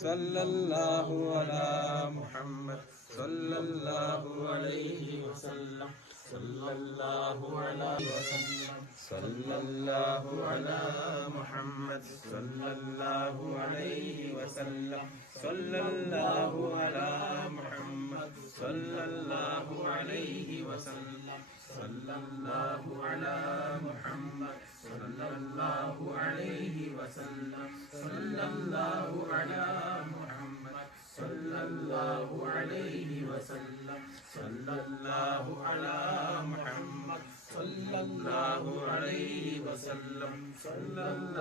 सल्लल्लाहु अला मुहम्मद सल्लल्लाहु अलैहि वसल्लम सल्लल्लाहु अला वसल्लम सल्लल्लाहु अला मुहम्मद सल्लल्लाहु अलैहि वसल्लम सल्लल्लाहु अला मुहम्मद सल्लल्लाहु अलैहि वसल्लम सल्लल्लाहु अला मुहम्मद सल्लल्लाहु अलैहि वसल्लम सल्लल्लाहु अला मुहम्मद सल्लल्लाहु अलैहि वसल्लम सल्लल्लाहु अला मुहम्मद सल्लल्लाहु अलैहि वसल्लम सल्लल्लाहु